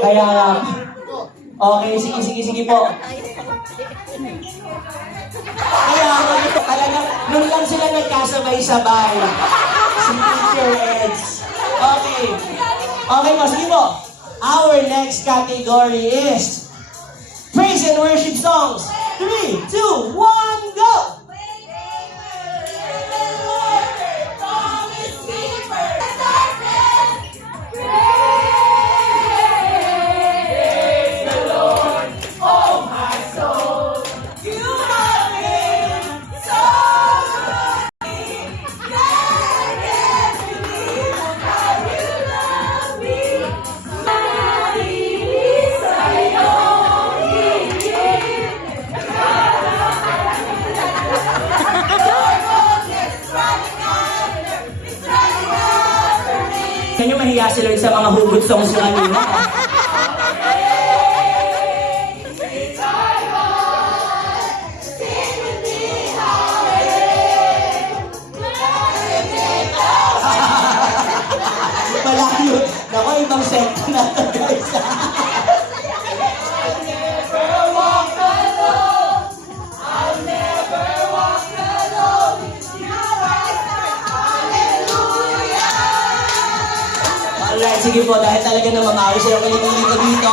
Kaya, okay, sige po. Kaya, talagang, nun lang sila nagkasabay-sabay. Si Teacher Eds. Okay. Okay po, sige po. Our next category is praise and worship songs. 3, 2, 1, go! Kanya mahiya sila sa mga hugot songs na kanina. Malayo. Naku, ibang sekto na ito, guys. Alright, sige po, dahil talaga namang ayos sa'yo, kalimutin ko dito.